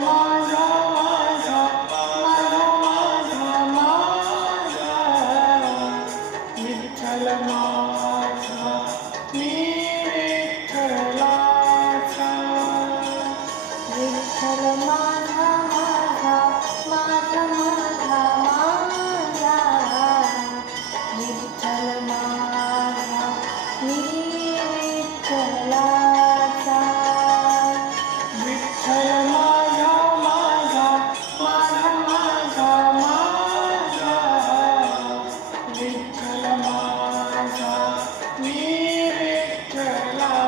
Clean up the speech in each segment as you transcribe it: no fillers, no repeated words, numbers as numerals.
माझा माझा माझा माझा माझा विठ्ठल माझा मी विठ्ठलाचा विठ्ठल माझा माझा माझा माझा माझा विठ्ठल माझा मी विठ्ठलाचा विठ्ठल माझा माझा माझा माझा माझा विठ्ठल माझा मी विठ्ठलाचा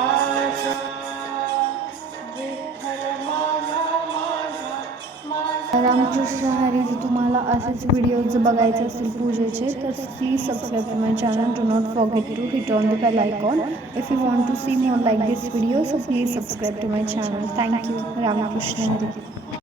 विठ्ठल माझा माझा माझा. रामकृष्ण हरी. जर तुम्हाला असेच व्हिडिओज बघायचे असतील पूजेचे तर please subscribe to my channel. Do not forget to hit on the bell icon if you want to see more like this video. So please subscribe to my channel. Thank you. Ramkrishna Hari.